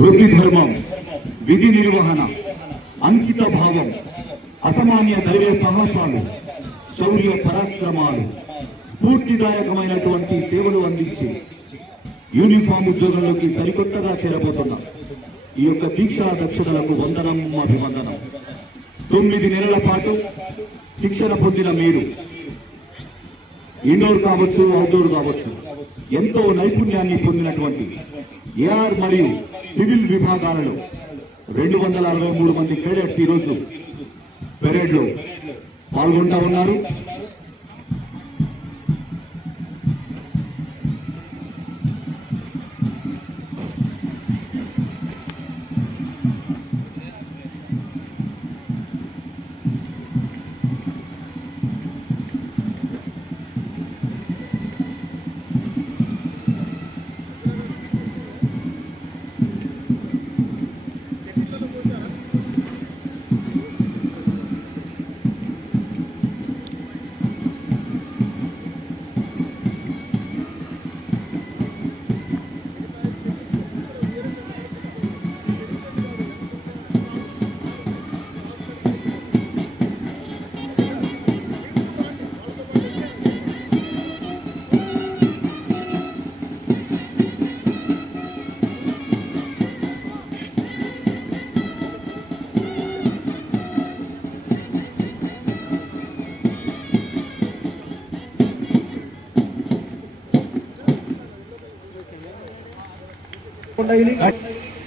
వృత్తి ధర్మం, విధి నిర్వహణ, అంకిత భావం, అసామాన్య ధైర్య సాహసాలు, శౌర్య పరాక్రమాలు, స్ఫూర్తిదాయకమైనటువంటి సేవలు అందించి యూనిఫామ్ ఉద్యోగంలోకి సరికొత్తగా చేరబోతున్నాం. ఈ యొక్క దీక్షా దక్షతలకు వందనం, అభివందనం. 9 నెలల పాటు శిక్షణ పొందిన మీరు ఇండోర్ కావచ్చు, అవుట్డోర్ కావచ్చు, ఎంతో నైపుణ్యాన్ని పొందినటువంటి ఏఆర్ మరియు సివిల్ విభాగాలలో 263 మంది కేడెట్స్ ఈరోజు పెరేడ్ లో పాల్గొంటా ఉన్నారు.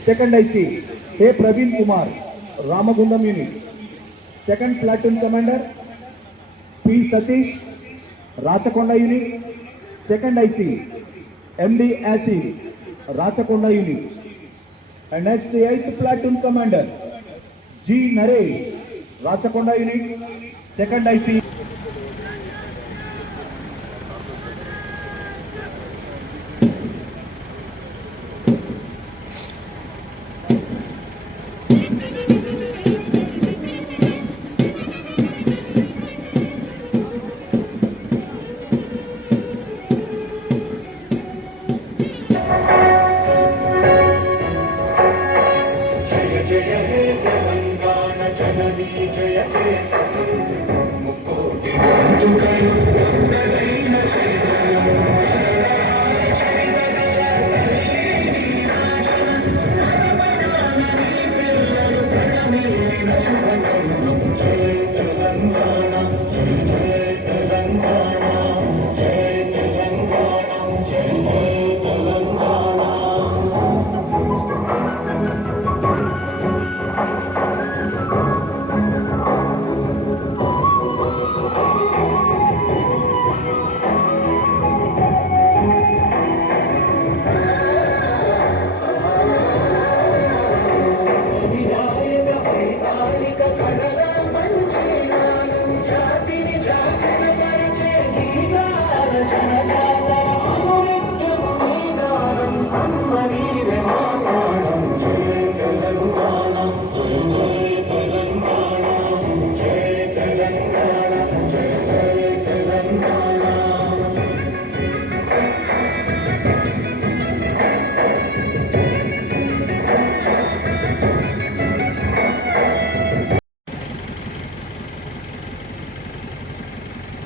Second IC, A. Praveen Kumar, Ramagundam Unit. Second Platoon Commander, P. Satish, Rachakonda Unit. Second IC, MD Asir, Rachakonda Unit. And next 8th Platoon Commander, G. Naresh, Rachakonda Unit. Second IC.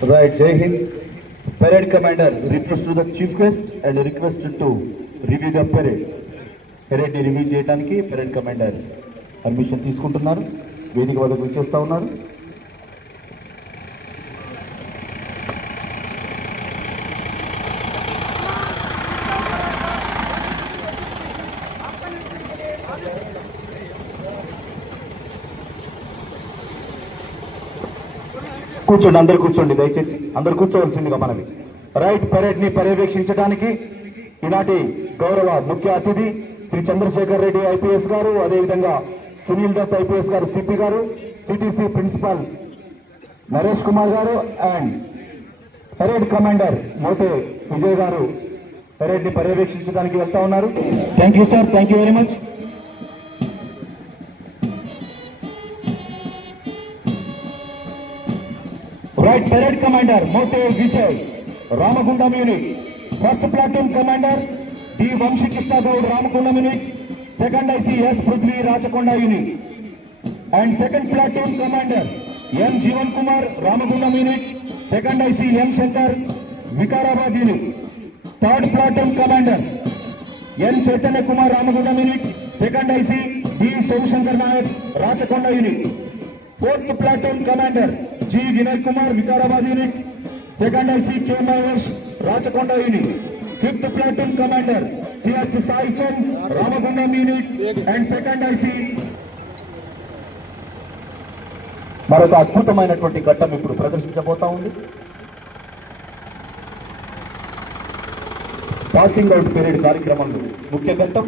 Right, Jai Hind. Parade Commander reports to the Chief Guest and requested to review the parade. Parade ni review cheyadaniki Parade Commander permission తీసుకుంటున్నారు. వేదిక వద్దకు వచ్చేస్తా ఉన్నారు. కూర్చోండి, అందరు కూర్చోండి, దయచేసి అందరు కూర్చోవలసిందిగా మనవి. రైట్, పరేడ్ ని పర్యవేక్షించడానికి ఈనాటి గౌరవ ముఖ్య అతిథి శ్రీ చంద్రశేఖర్ రెడ్డి ఐపీఎస్ గారు, అదేవిధంగా సునీల్ దత్ ఐపీఎస్ గారు సిపి గారు, సిటిసి ప్రిన్సిపల్ నరేష్ కుమార్ గారు and parade commander Mote Vijay గారు పరేడ్ ని పర్యవేక్షించడానికి వెళ్తా ఉన్నారు. Thank you sir, thank you very much. Right, Parade Commander Mote Vijay, Ramagundam Unit. First Platoon Commander D. Vamshi Krishna Gaud, Ramagundam Unit. Second IC S. Prithvi, Rachakonda Unit. And second platoon commander M. Jeevan Kumar, Ramagundam Unit. Second IC M. Shankar, Vikarabad Unit. Third platoon commander N. Chaitanya Kumar, Ramagundam Unit. Second IC B. Shankar Nayak, Rachakonda Unit. Fourth platoon commander G. Vinay Kumar, Vikarabad Unit. Second IC K. Mahesh, Rachakonda Unit. Fifth platoon commander C.H. Sai Chand, Ramagundam Unit. And second IC. మరొక అద్భుతమైనటువంటి ఘట్టం ఇప్పుడు ప్రదర్శించబోతా ఉంది. Passing out period కార్యక్రమంలో ముఖ్య ఘట్టం.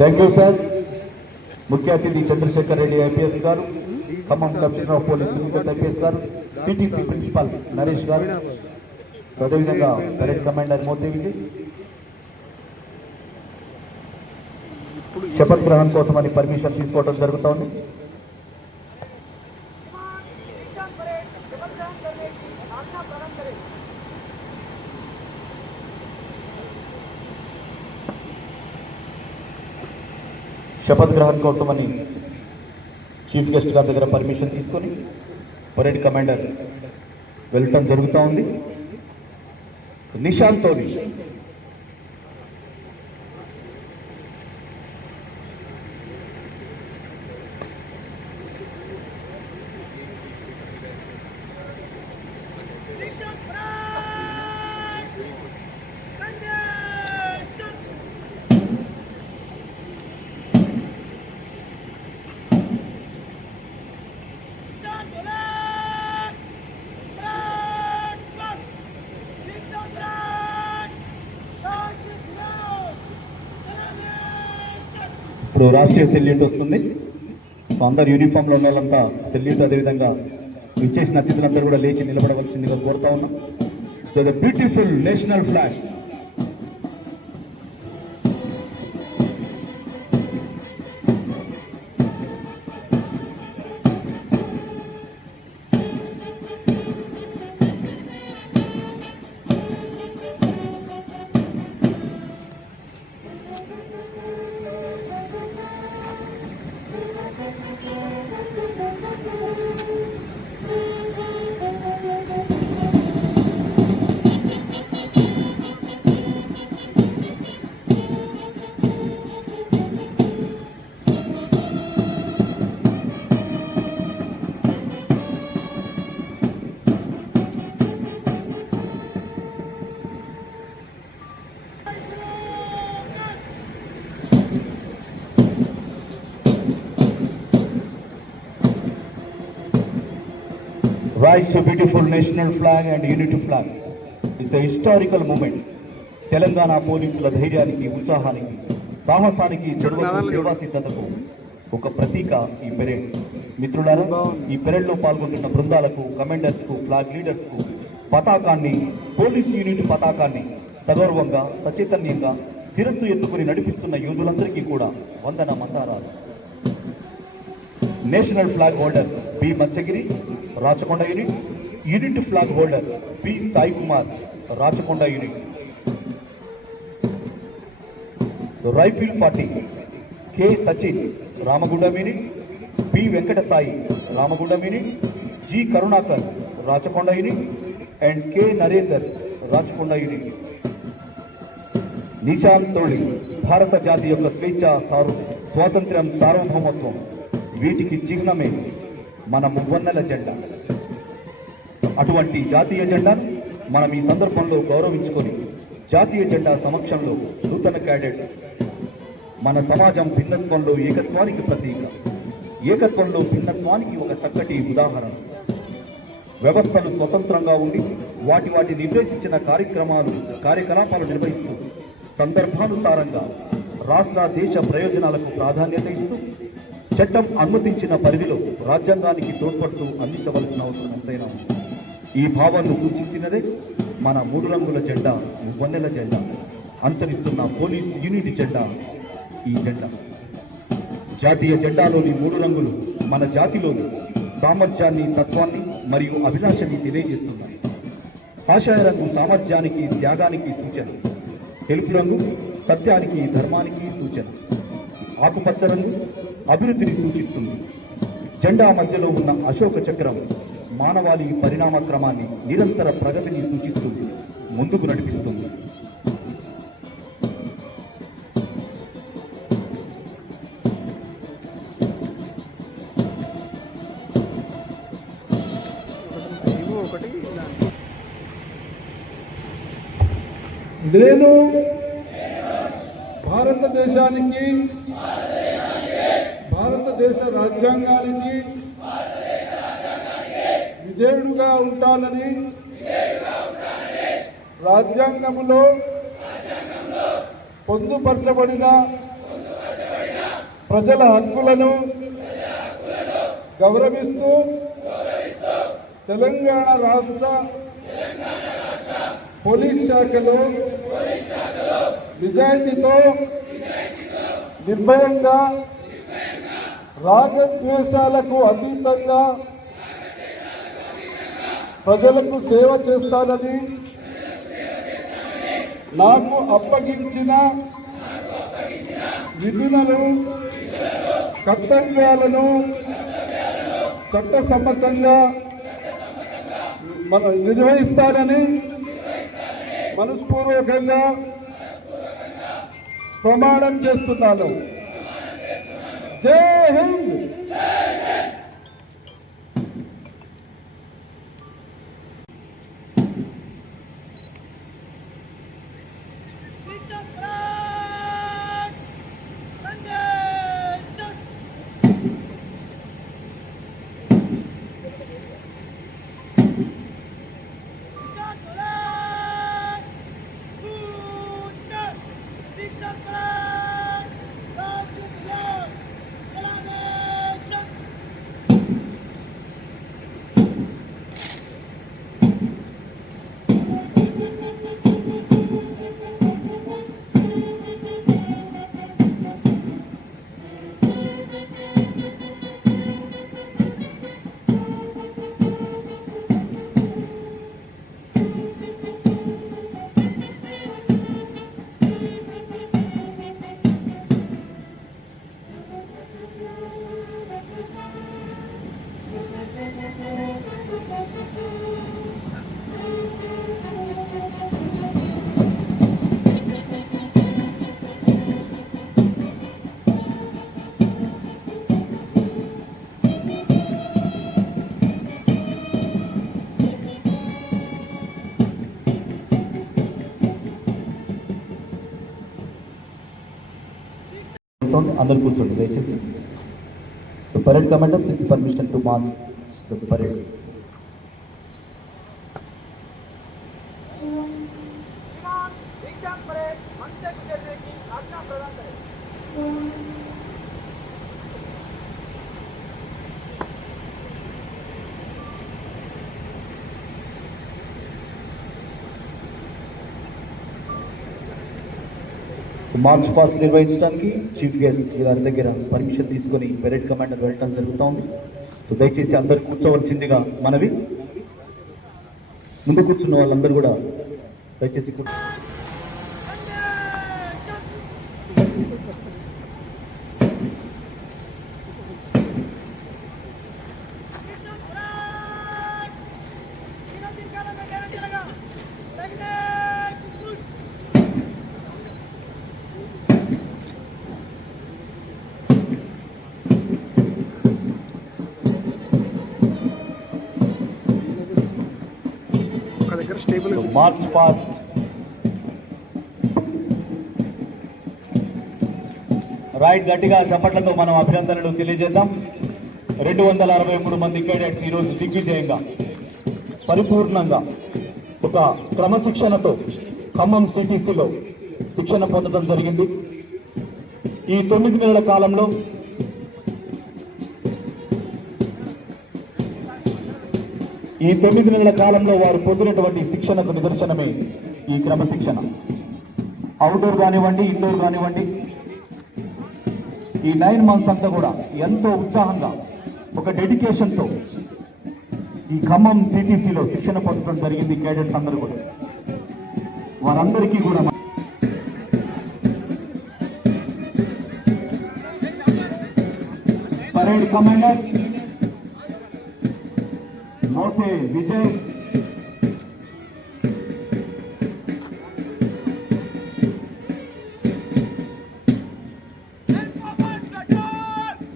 Thank you sir. ముఖ్య అతిథి చంద్రశేఖర్ రెడ్డి ఐపీఎస్ గారు, Khammam commissioner of police IPS గారు, సిటీసీ ప్రిన్సిపాల్ నరేష్ గారు, అదేవిధంగా పరేడ్ కమాండర్ మోతి విజయ్. శపథ గ్రహణం కోసమని పర్మిషన్ తీసుకోవడం జరుగుతోంది. శపథ గ్రహణం కోసమని చీఫ్ గెస్ట్ గారి దగ్గర పర్మిషన్ తీసుకొని పరేడ్ కమాండర్ వెళ్ళటం జరుగుతూ ఉంది. నిశాంతో ఇప్పుడు రాష్ట్రీయ సెల్యూట్ వస్తుంది. సో అందరు యూనిఫామ్లో ఉన్న వాళ్ళంతా సెల్యూట్, అదేవిధంగా ఇచ్చేసిన అతిథులందరూ కూడా లేచి నిలబడవలసిందిగా కోరుతా ఉన్నాం. So the beautiful national flag. Rise a beautiful national flag and unity flag. It's a historical moment. Telangana పోలీసుల ధైర్యానికి, ఉత్సాహానికి, సాహసానికి, సేవా సిద్ధతకు ఒక ప్రతీక ఈ పెరేడ్. మిత్రులారా, ఈ పెరేడ్లో పాల్గొంటున్న బృందాలకు, కమాండర్స్కు, ఫ్లాగ్ లీడర్స్కు పతాకాన్ని, పోలీస్ యూనిట్ పతాకాన్ని సగౌరవంగా, సచైతన్యంగా శిరస్సు ఎత్తుకుని నడిపిస్తున్న యోధులందరికీ కూడా వందన మందారాలు. National flag holder B Matsyagiri, Rachakonda unit. Unit flag holder P Sai Kumar, Rachakonda unit. Rifle 40 K Sachin, Ramagundam unit. P Venkata Sai, Ramagundam unit. G Karunakar, Rachakonda unit. And K Narender, Rachakonda unit. Nishanth తోళి, భారత జాతి యొక్క స్వేచ్ఛ, స్వాతంత్ర్యం, సార్వభౌమత్వం, వీటికి చిహ్నమే మన మువ్వన్నెల జెండా. అటువంటి జాతీయ జెండాను మనం ఈ సందర్భంలో గౌరవించుకొని, జాతీయ జెండా సమక్షంలో నూతన క్యాడెట్స్ మన సమాజం భిన్నత్వంలో ఏకత్వానికి ప్రతీక, ఏకత్వంలో భిన్నత్వానికి ఒక చక్కటి ఉదాహరణ. వ్యవస్థలు స్వతంత్రంగా ఉండి వాటి నిర్దేశించిన కార్యకలాపాలు నిర్వహిస్తూ సందర్భానుసారంగా రాష్ట్ర దేశ ప్రయోజనాలకు ప్రాధాన్యత ఇస్తూ చట్టం అనుమతించిన పరిధిలో రాజ్యాంగానికి తోడ్పడుతూ అందించవలసిన అవసరం ఎంతైనా ఉంది. ఈ భావాన్ని సూచించినదే మన 3 రంగుల జెండా, మువ్వన్నెల జెండా. అనుసరిస్తున్న పోలీస్ యూనిట్ జెండా ఈ జెండా. జాతీయ జెండాలోని 3 రంగులు మన జాతిలోని సామర్థ్యాన్ని, తత్వాన్ని మరియు అభిలాషాన్ని తెలియజేస్తున్నాయి. కాషాయ రంగు సామర్థ్యానికి త్యాగానికి సూచన, తెలుపు రంగు సత్యానికి ధర్మానికి సూచన, ఆకుపచ్చ రంగు అభివృద్ధిని సూచిస్తుంది. జెండా మధ్యలో ఉన్న అశోక చక్రం మానవాళి పరిణామ క్రమాన్ని, నిరంతర ప్రగతిని సూచిస్తుంది, ముందుకు నడిపిస్తుంది. నేను భారతదేశానికి, భారతదేశ రాజ్యాంగానికి విధేయుడుగా ఉంటానని రాజ్యాంగంలో పొందుపరచబడిన ప్రజల హక్కులను గౌరవిస్తూ తెలంగాణ రాష్ట్ర పోలీస్ శాఖలో నిజాయితీతో నిర్భయంగా రాగద్వేషాలకు అతీతంగా ప్రజలకు సేవ చేస్తానని నాకు అప్పగించిన విధులను, కర్తవ్యాలను చట్టసమ్మతంగా నిర్వహిస్తానని మనస్పూర్వకంగా ప్రమాణం చేస్తున్నాను. జై హింద్. అందరు కూర్చోండి దయచేసి. So parade commander six permission to March the parade. March past నిర్వహించడానికి చీఫ్ గెస్ట్ గారి దగ్గర పర్మిషన్ తీసుకొని పెరేడ్ కమాండర్ వెళ్ళడం జరుగుతోంది. సో దయచేసి అందరు కూర్చోవలసిందిగా మనవి. ముందు కూర్చున్న వాళ్ళందరూ కూడా దయచేసి మార్చ్ పాస్ట్ రైట్. గట్టిగా చప్పట్లతో మనం అభినందనలు తెలియజేద్దాం. 263 మంది కేడెట్స్ ఈరోజు దిగ్విజయంగా పరిపూర్ణంగా ఒక క్రమశిక్షణతో ఖమ్మం సిటీసీలో శిక్షణ పొందడం జరిగింది. ఈ 9 నెలల కాలంలో వారు పొందినటువంటి శిక్షణకు నిదర్శనమే ఈ క్రమశిక్షణ. అవుట్డోర్ కానివ్వండి, ఇండోర్ కానివ్వండి, ఈ 9 మంత్స్ అంతా కూడా ఎంతో ఉత్సాహంగా ఒక డెడికేషన్తో ఈ ఖమ్మం సిటీసీలో శిక్షణ పొందడం జరిగింది. క్యాడెట్స్ అందరూ కూడా, వారందరికీ కూడా parade commander Mothe Vijay,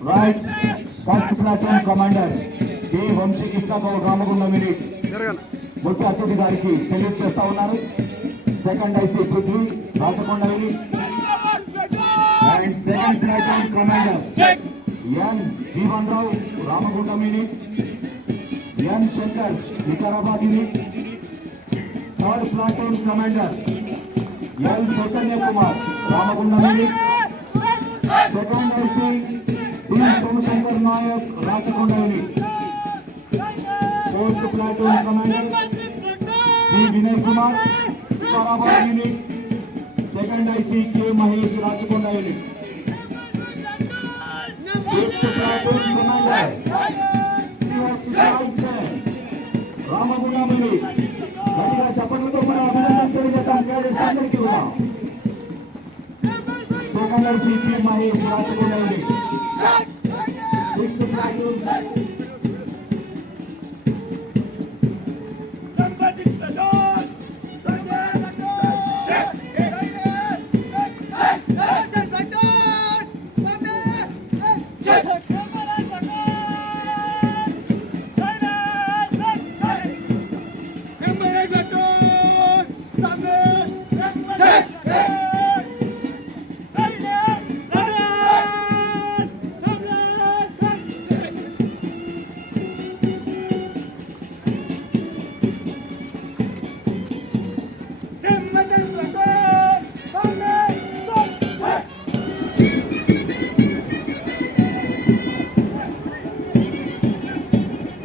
right first platoon commander D Vamshikrishna Goud Ramagundam unit ముఖ్య అతిథి గారికి సెల్యూట్ చేస్తా ఉన్నారు. Second IC Prithvi Rachakonda unit and second platoon commander N Jeevan Rao Ramagundam unit, N Shankar Vikarabad unit. Third platoon commander L Chaitanya Kumar Ramagundam unit. Second IC D Somashankar Nayak Rachakonda unit. Fourth platoon commander C Vinay Kumar Vikarabad unit. Second IC K Mahesh Rachakonda unit. Fifth platoon commander Ramagundam unit. గట్టిగా చప్పట్లతో కూడా అభినందన తెలియజేద్దాం cadets అందరికీ కూడా. Second IC K Mahesh Rachakonda unit. Sixth platoon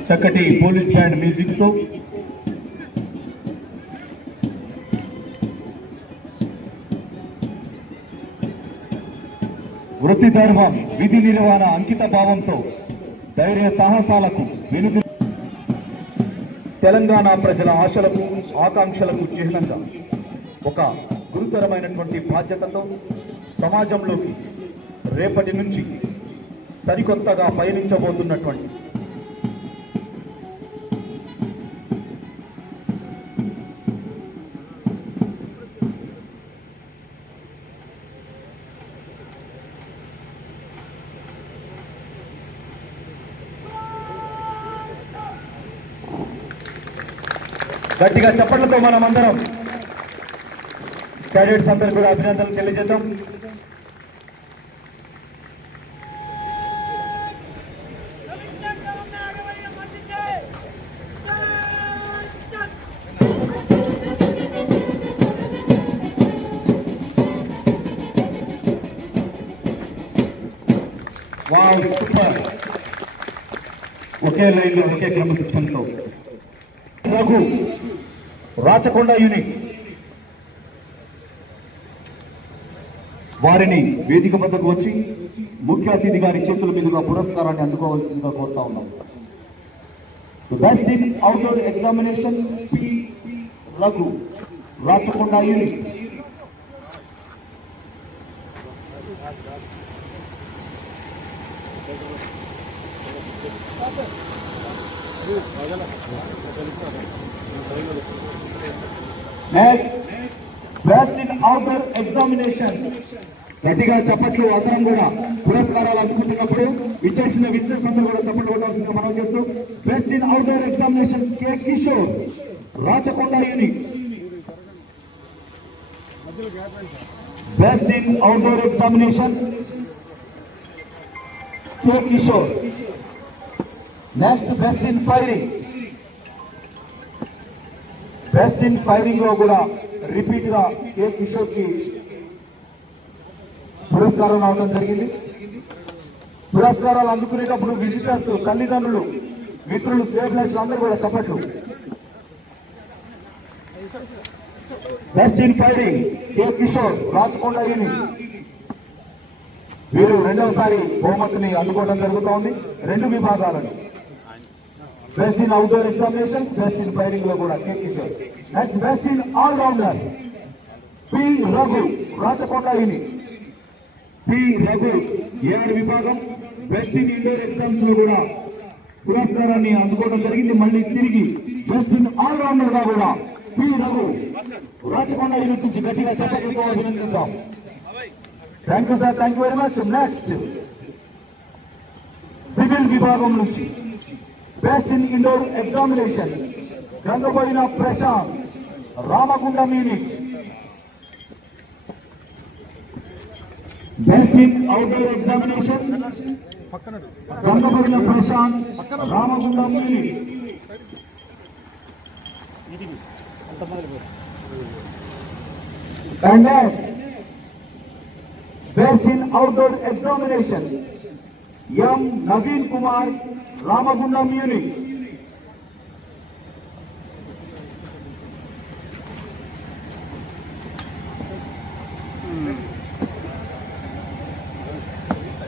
చక్కటి police band music తో వృత్తి ధర్మం విధి నిర్వహణ అంకిత భావంతో ధైర్య సాహసాలకు వెనుక తెలంగాణ ప్రజల ఆశలకు ఆకాంక్షలకు చిహ్నంగా ఒక గురుతరమైనటువంటి బాధ్యతతో సమాజంలోకి రేపటి నుంచి సరికొత్తగా పయనించబోతున్నటువంటి గట్టిగా చప్పట్లతో మనమందరం క్యాడెట్స్ అందరూ కూడా అభినందనలు తెలియజేద్దాం. Wow super. ఒకే లైన్లో ఒకే క్రమశిక్షణతో రఘు రాచకొండ యూనిట్ వారిని వేదిక వద్దకు వచ్చి ముఖ్య అతిథి గారి చేతుల మీదుగా పురస్కారాన్ని అందుకోవాల్సిందిగా కోరుతా ఉన్నాం. Best in outdoor examination P Raghu Rachakonda unit. Next best in outdoor examination. గట్టిగా చప్పట్లు అందరం కూడా పురస్కారాలు అందుకుంటున్నప్పుడు ఇచ్చేసిన విద్యార్థులు అందరూ కూడా చప్పట్లు కొట్టాల్సిందిగా మనం చేస్తూ best in outdoor examination K Kishore Rachakonda unit. Best in outdoor examination K Kishore. Next best in firing. Best in firing లో కూడా రిపీట్ గా కే కిషోర్ కి పురస్కారం రావడం జరిగింది. పురస్కారాలు అందుకునేటప్పుడు విజిటర్స్, తల్లిదండ్రులు, మిత్రులు, స్టేట్ అందరూ కూడా చప్పట్లు. Best in firing K Kishore Rachakonda unit. వీరు రెండవసారి బహుమతిని అందుకోవడం జరుగుతోంది. రెండు విభాగాలను best in outdoor examinations, best in firing లో కూడా K Kishore. Next best in all rounder P Raghu Rachakonda unit. P Raghu AR విభాగం బెస్ట్ ఇన్ ఇండోర్ ఎగ్జామ్స్ లో కూడా పురస్కారాన్ని అందుకోవడం జరిగింది. మళ్ళీ తిరిగి బెస్ట్ ఇన్ ఆల్ రౌండర్ గా కూడా పి రఘు రాచకొండ యూనిట్ నుంచి గట్టిగా చెప్పడంతో అభినందిద్దాం. Thank you sir, thank you very much. Next civil విభాగం నుంచి బెస్ట్ ఇన్ ఇండోర్ ఎగ్జామినేషన్ గంగపోయిన Prashanth Ramagundam unit. Best in outdoor examination గంగపడిన Prashanth Ramagundam unit. And next, best in outdoor examination, M. Naveen Kumar, Ramagundam unit.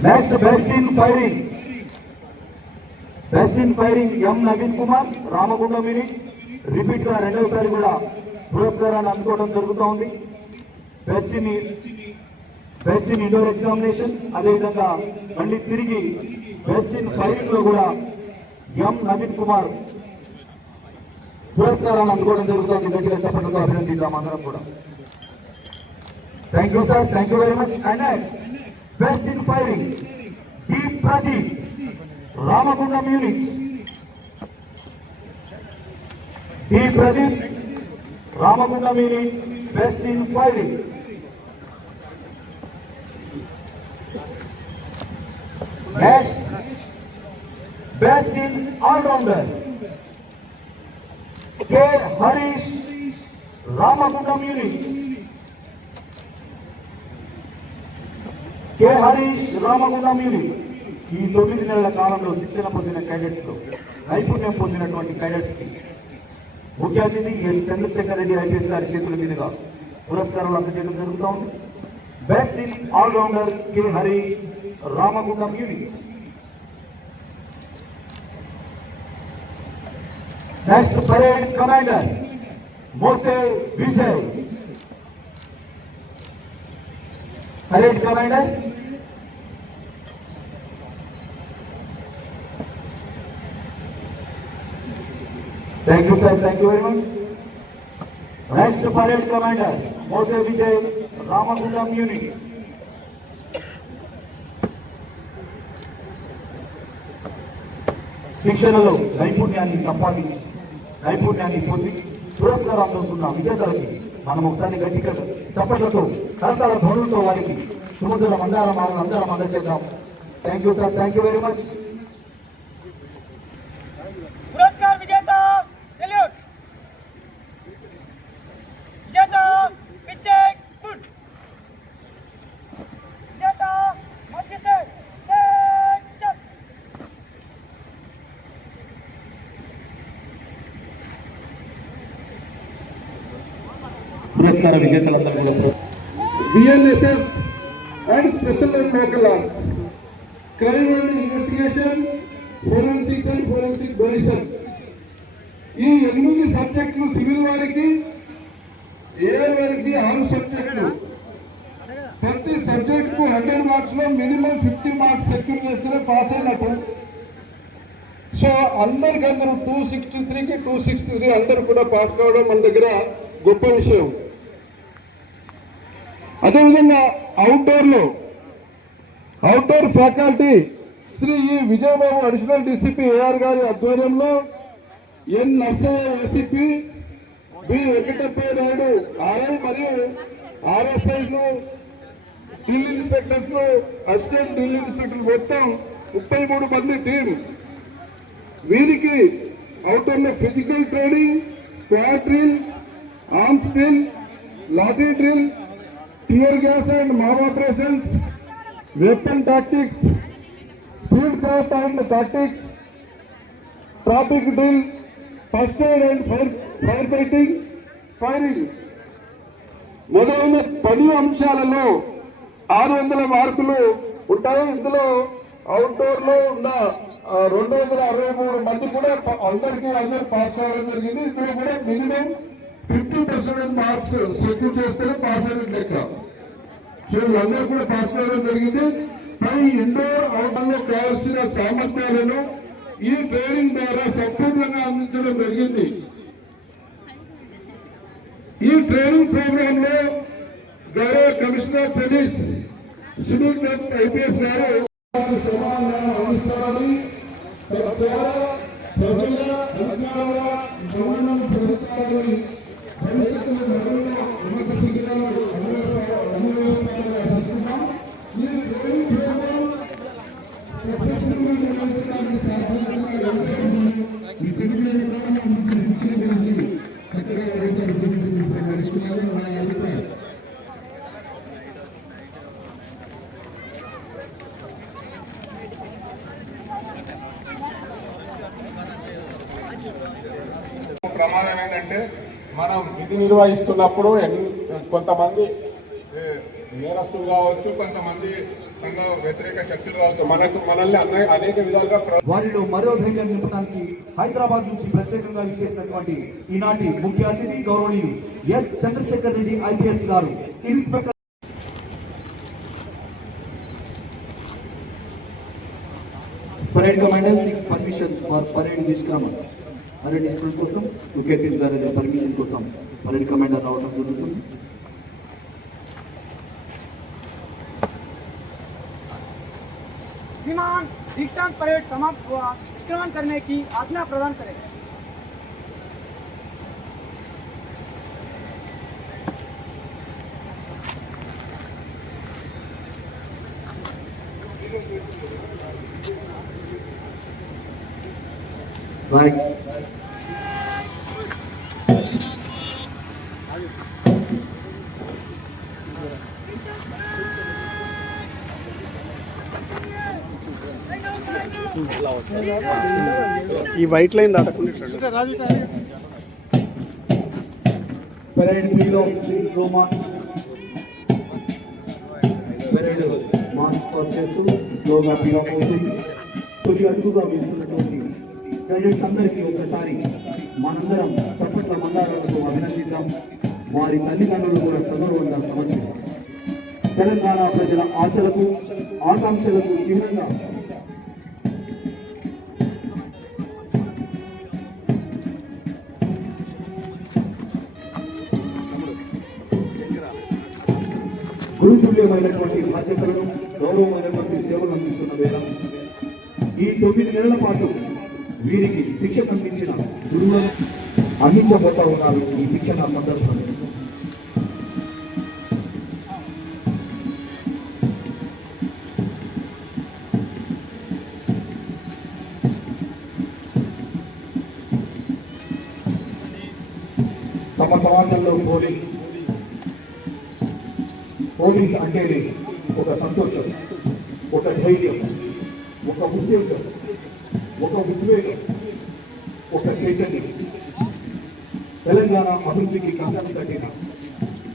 Next, best in firing. Best in firing, M. Naveen Kumar, Ramagundam unit. Repeat గా రెండవసారి కూడా పురస్కారాన్ని అందుకోవడం జరుగుతూ ఉంది. Best in indoor examinations, అదేవిధంగా మళ్ళీ తిరిగి బెస్ట్ ఇన్ ఫైరింగ్ లో కూడా ఎం నవీన్ కుమార్ పురస్కారాన్ని అందుకోవడం జరుగుతుంది. గట్టిగా చెప్పడంతో అభినందిద్దాం అందరం కూడా. Thank you sir, thank you very much. And next best in firing D Pradeep Ramagundam unit. D Pradeep Ramagundam unit best in firing. Next, best in all-rounder, K. Harish, Ramagundam unit. K. Harish, Ramagundam unit. ఈ 9 నెలల కాలంలో శిక్షణ పొందిన cadets లో నైపుణ్యం పొందినటువంటి cadets కి ముఖ్య అతిథి ఎస్ చంద్రశేఖర్ రెడ్డి ఐపీఎస్ గారి చేతుల మీదుగా పురస్కారాలు అందజేయడం జరుగుతూ ఉంది. Best in all-rounder K Harish Ramagundam unit. Next, parade commander Mote Vijay. Parade commander thank you sir, thank you very much. Next, parade commander Mote Vijay, Ramagundam unit. శిక్షణలో నైపుణ్యాన్ని సంపాదించి నైపుణ్యాన్ని పొంది పురస్కారం అందుకున్న విజేతలకి మనం ఒకసారి గట్టిగా చప్పట్లతో కరతాళ ధ్వనులతో వారికి సుమధుర మందారమాలను అందరం అందజేద్దాం. Thank you sir, thank you very much. పురస్కార్ విజేత సెల్యూట్. విజేత విజయ్ గుడ్. విజేత మధ్యతే పురస్కార విజేతలందరూ కూడా BNSS and Special and Local Laws, Crime and Investigation, Forensics and Forensic Donation. ఈ 8 సబ్జెక్టులు సివిల్ వారికి, ఏఆర్ వారికి 6 సబ్జెక్టులు. ప్రతి సబ్జెక్టుకు 100 మార్క్స్ లో మినిమం 50 మార్క్స్ సెక్యూర్ చేస్తేనే పాస్ అయినట్టు. సో అందరికందరూ 263కి 263 అందరూ కూడా పాస్ కావడం మన దగ్గర గొప్ప విషయం. అదేవిధంగా అవుట్డోర్ ఫ్యాకల్టీ శ్రీ ఈ విజయబాబు అడిషనల్ డీసీపీ ఏఆర్ గారి ఆధ్వర్యంలో N Narsaiah ACP, B Venkatappaiah Naidu RI మరియు ఆర్ఎస్ఐలు, డ్రిల్ ఇన్స్పెక్టర్లు, అసిస్టెంట్ డ్రిల్ ఇన్స్పెక్టర్లు మొత్తం 33 మంది టీం. వీరికి అవుట్డోర్లో physical training, squad drill, arms drill, lathi drill, tear gas and mob operations, weapon tactics, field craft and tactics, traffic drill, first aid and fire fighting, firing మొదలైన 10 అంశాలలో 600 మార్కులు ఉంటాయి. ఇందులో అవుట్డోర్ లో ఉన్న 263 మంది కూడా అందరు పాస్ కావడం జరిగింది. ఇక్కడ కూడా మినిమం 50% మార్క్స్ సెక్యూర్ చేస్తేనే పాస్ అయిన లెక్క. సో వీళ్ళందరూ కూడా పాస్ కావడం జరిగింది. పై ఇండోర్ అవుట్డోర్ లో కావాల్సిన సామర్థ్యాలను ఈ ట్రైనింగ్ ద్వారా సంపూర్ణంగా అందించడం జరిగింది. ఈ ట్రైనింగ్ ప్రోగ్రామ్ లో గౌరవ commissioner police Sunil Dutt IPS గారు సమాధానం అందిస్తారని తద్వారా ప్రజల అధికారుల గమనం పెరుగుతారని భవిష్యత్తులో మరింత ఉన్నత శిఖరాలు అన్వేషిస్తున్నాం. ఈ ట్రైనింగ్ ప్రోగ్రామ్ సక్సెస్ఫుల్గా నిర్వహించడానికి సాధ్యమైన ఈ తెలియని గురించి చక్కగా నడుచుకున్నారని నా అభిప్రాయం. ప్రమాదం ఏంటంటే మనం విధి నిర్వహిస్తున్నప్పుడు కొంతమంది నేరస్తులు కావచ్చు, కొంతమంది సంఘ వ్యతిరేక శక్తులు కావచ్చు, మనల్ని అనేక విధాలుగా వారిలో మరో ధైర్యం నింపడానికి హైదరాబాద్ నుంచి ప్రత్యేకంగా విచ్చేసినటువంటి ఈనాటి ముఖ్య అతిథి గౌరవనీయులు ఎస్ చంద్రశేఖర్ రెడ్డి ఐపీఎస్ గారు. Inspector Parade Commander seeks permission for parade Vishkrama. Parade discipline కోసం వికెట్ గారి పర్మిషన్ కోసం పరేడ్ కమాండర్ రావడం జరుగుతుంది. श्रीमान दीक्षांत परेड समाप्त हुआ, निष्क्रमण करने की आज्ञा प्रदान करें. Right. ఈ వైట్ లైన్ దాటకుండా పరేడ్ మీలో slow March parade March pass చేస్తూ స్లోగా పీ ఆఫ్ అవుతుంది. తొలి అడుగుగా వెళ్తున్నటువంటి క్యాడెట్స్ అందరికీ ఒకసారి మనందరం చప్పట్ల మందారాలతో అభినందిద్దాం. వారి తల్లిదండ్రులు కూడా సగౌరవంగా సమర్పిద్దాం. తెలంగాణ ప్రజల ఆశలకు ఆకాంక్షలకు చిహ్నంగా గురుతుల్యమైనటువంటి బాధ్యతలను గౌరవమైనటువంటి సేవలు అందిస్తున్న వేళ ఈ 9 నెలల పాటు వీరికి శిక్షణ అందించిన గురువులను అందించబోతా ఉన్నారు. ఈ శిక్షణ సందర్భంలో తమ సమాజంలో పోలీస్ అంటేనే ఒక సంతోషం, ఒక ధైర్యం, ఒక ఉద్దేశం, ఒక ఉద్వేగం, ఒక చైతన్యం. తెలంగాణ అభివృద్ధికి కంకణం కట్టిన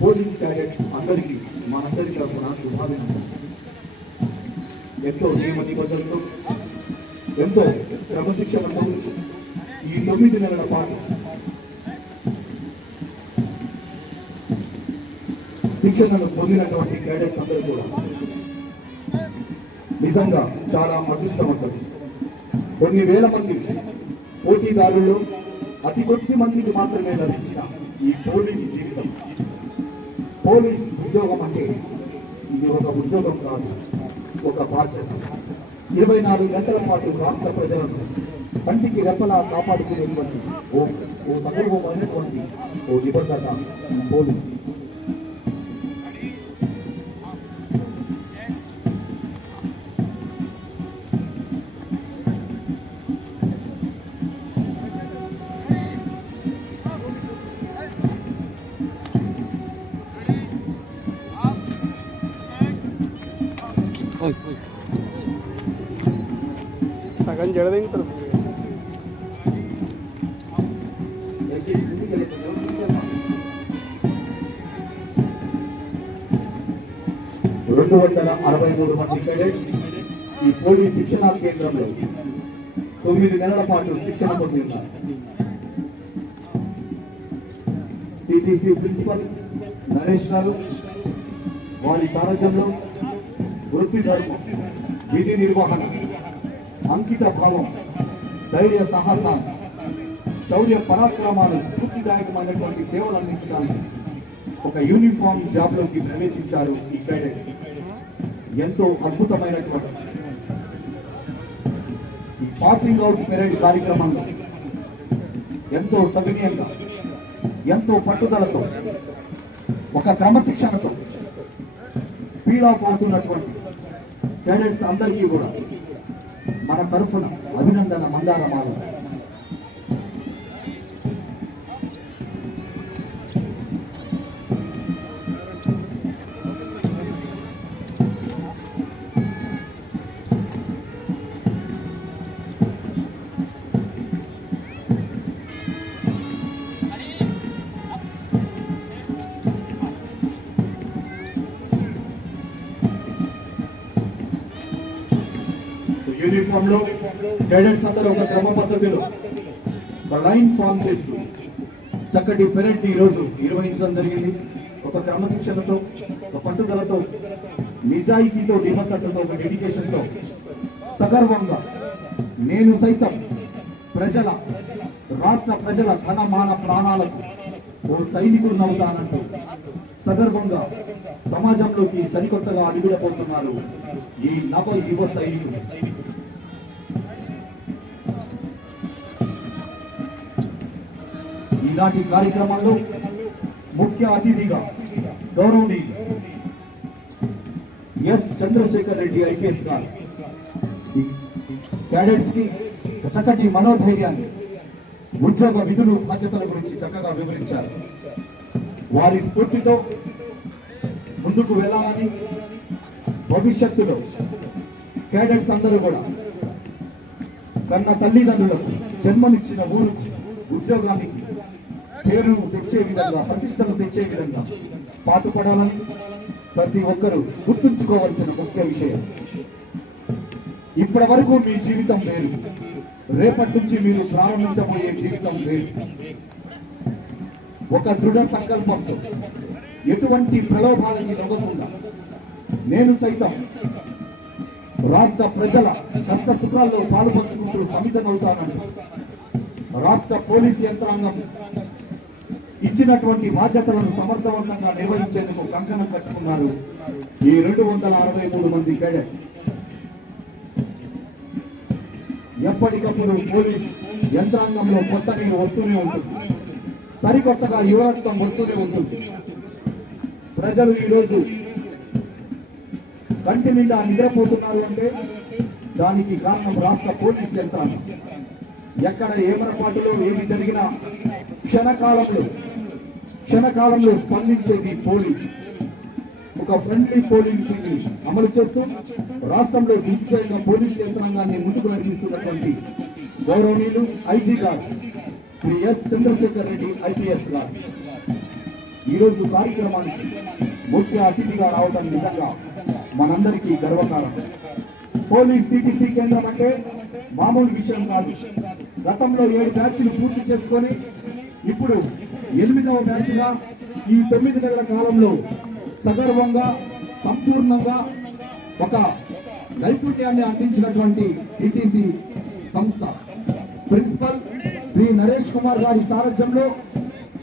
పోలీస్ క్యాడెట్ అందరికీ మనందరి తరఫున శుభాభినందనలు. ఎంతో నియమ నిబంధనలతో ఎంతో క్రమశిక్షణతో ఈ 9 నెలల పాటు శిక్షణను పొందినటువంటి క్యాడెట్స్ అందరూ కూడా నిజంగా చాలా అదృష్టవంతులు. కొన్ని వేల మంది పోటీదారుల్లో అతి కొద్ది మందికి మాత్రమే లభించిన ఈ పోలీస్ జీవితం. పోలీస్ ఉద్యోగం అంటే ఇది ఒక ఉద్యోగం కాదు, ఒక బాధ్యత. 24 గంటల పాటు రాష్ట్ర ప్రజలను కంటికి రెప్పలా కాపాడుకునేటువంటి ఓ సగర్వమైనటువంటి ఓ నిబద్ధత పోలీస్. సగం జడదింగుతారు. రెండు 263 మంది క్యాడెట్స్ ఈ పోలీస్ శిక్షణా కేంద్రంలో 9 నెలల పాటు శిక్షణ పొంది ఉన్నారు. సిటిసి ప్రిన్సిపల్ నరేష్ గారు వారి సారథ్యంలో వృత్తి ధర్మం, విధి నిర్వహణ, అంకిత భావం, ధైర్య సాహసాలు, శౌర్య పరాక్రమాలు, స్ఫూర్తిదాయకమైనటువంటి సేవలు అందించడానికి ఒక యూనిఫామ్ జాబ్లోకి ప్రవేశించారు ఈ క్యాడెట్. ఎంతో అద్భుతమైనటువంటి ఈ పాసింగ్ అవుట్ పెరేడ్ కార్యక్రమంలో ఎంతో సవినయంగా, ఎంతో పట్టుదలతో, ఒక క్రమశిక్షణతో ఫీల్ ఆఫ్ అవుతున్నటువంటి క్యాడెట్స్ అందరికీ కూడా మన తరఫున అభినందన మందారమాలు. యూనిఫామ్ లో క్యాడెట్స్ అందరూ ఒక క్రమ పద్ధతిలో ఒక లైన్ ఫామ్ చేస్తూ చక్కటి పెరేడ్ ని ఈరోజు నిర్వహించడం జరిగింది. ఒక క్రమశిక్షణతో, ఒక పట్టుదలతో, నిజాయితీతో, నిబద్ధతతో, ఒక డెడికేషన్తో సగర్వంగా నేను సైతం ప్రజల, రాష్ట్ర ప్రజల ధన మాన ప్రాణాలకు ఓ సైనికుడు నవ్వుతానంటూ సగర్వంగా సమాజంలోకి సరికొత్తగా అడుగుడపోతున్నారు ఈ నవ యువ సైనికులు. ఈనాటి కార్యక్రమంలో ముఖ్య అతిథిగా గౌరవనీయులు ఎస్ చంద్రశేఖర్ రెడ్డి ఐపీఎస్ గారు క్యాడెట్స్ కి చక్కటి మనోధైర్యాన్ని, ఉద్యోగ విధులు బాధ్యతల గురించి చక్కగా వివరించారు. వారి స్ఫూర్తితో ముందుకు వెళ్ళాలని, భవిష్యత్తులో క్యాడెట్స్ అందరూ కూడా కన్న తల్లిదండ్రులకు, జన్మనిచ్చిన ఊరుకు, ఉద్యోగానికి పేరు తెచ్చే విధంగా, ప్రతిష్టలు తెచ్చే విధంగా పాటుపడాలని ప్రతి ఒక్కరూ గుర్తుంచుకోవాల్సిన ముఖ్య విషయం. ఇప్పటి వరకు మీ జీవితం వేరు, రేపటి నుంచి మీరు ప్రారంభించబోయే జీవితం వేరు. ఒక దృఢ సంకల్పంతో, ఎటువంటి ప్రలోభాలకి లొంగకుండా, నేను సైతం రాష్ట్ర ప్రజల కష్ట సుఖాల్లో పాలుపంచుకుంటూ సమితనవుతానంటూ రాష్ట్ర పోలీసు యంత్రాంగం ఇచ్చినటువంటి బాధ్యతలను సమర్థవంతంగా నిర్వహించేందుకు కంకణం కట్టుకున్నారు ఈ 263 మంది క్యాడెట్స్. ఎప్పటికప్పుడు పోలీస్ యంత్రాంగంలో కొత్త నీరు వస్తూనే ఉంటుంది, సరికొత్తగా యువరక్తం వస్తూనే ఉంటుంది. ప్రజలు ఈరోజు కంటి నిండా నిద్రపోతున్నారు అంటే దానికి కారణం రాష్ట్ర పోలీస్ యంత్రాంగం. ఎక్కడ ఏమరపాటులో ఏమి జరిగినా క్షణకాలంలో స్పందించేది పోలీస్. ఒక ఫ్రెండ్లీ పోలింగ్ ని అమలు చేస్తూ రాష్ట్రంలో దిగ్విజయంగా పోలీస్ యంత్రాంగాన్ని ముందుకు నడిపిస్తున్నటువంటి గౌరవనీయులు ఐజీ గారు శ్రీ ఎస్ చంద్రశేఖర్ రెడ్డి ఐపీఎస్ గారు ఈరోజు కార్యక్రమానికి ముఖ్య అతిథిగా రావడం నిజంగా మనందరికీ గర్వకారణం. పోలీస్ సిటిసి కేంద్రం అంటే మామూలు విషయం కాదు. గతంలో 7 బ్యాచ్లు పూర్తి చేసుకొని ఇప్పుడు 8వ బ్యాచ్గా ఈ 9 నెలల కాలంలో సగర్వంగా, సంపూర్ణంగా ఒక నైపుణ్యాన్ని అందించినటువంటి సిటిసి సంస్థ ప్రిన్సిపల్ శ్రీ నరేష్ కుమార్ గారి సారథ్యంలో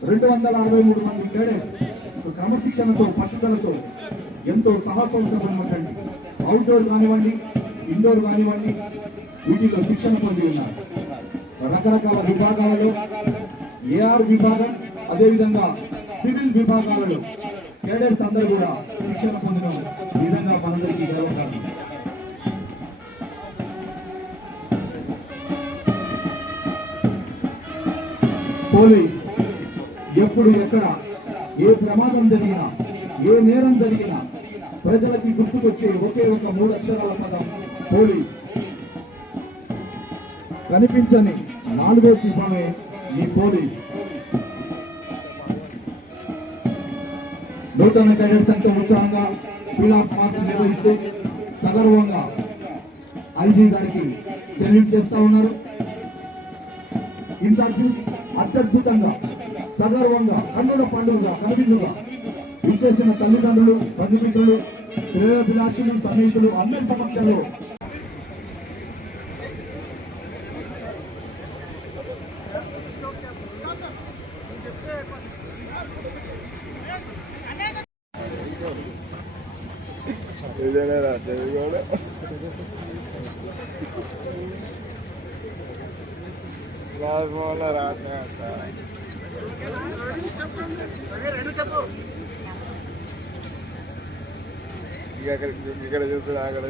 263 మంది క్యాడెట్స్ క్రమశిక్షణతో, పట్టుదలతో, ఎంతో సాహసవంతమైనటువంటి అవుట్డోర్ కానివ్వండి, ఇండోర్ కానివ్వండి, వీటిలో శిక్షణ పొంది ఉన్నారు. రకరకాల విభాగాలలో ఏఆర్ విభాగం, అదేవిధంగా సివిల్ విభాగాలలో క్యాడెట్స్ అందరూ కూడా శిక్షణ పొందడం నిజంగా మనందరికీ గర్వకారణం. పోలీస్ ఎప్పుడు, ఎక్కడ ఏ ప్రమాదం జరిగినా, ఏ నేరం జరిగినా ప్రజలకి గుర్తుకొచ్చే ఒకే ఒక 3 అక్షరాల పదం పోలీస్. కనిపించని 4వ సింహమే ఈ పోలీస్. నూతన క్యాడెట్స్ ఎంతో ఉత్సాహంగా ఫీల్ ఆఫ్ మార్చ్ నిర్వహిస్తూ సగర్వంగా ఐజీ గారికి సెల్యూట్ చేస్తా ఉన్నారు. ఇంత అత్యద్భుతంగా సగర్వంగా కన్నుల పండుగగా కనువిందుగా ఇచ్చేసిన తల్లిదండ్రులు, బంధుమిత్రులు, శ్రేయోభిలాషులు, సన్నిహితులు అందరి సమక్షంలో ఇక్కడ చూస్తున్నా అక్కడ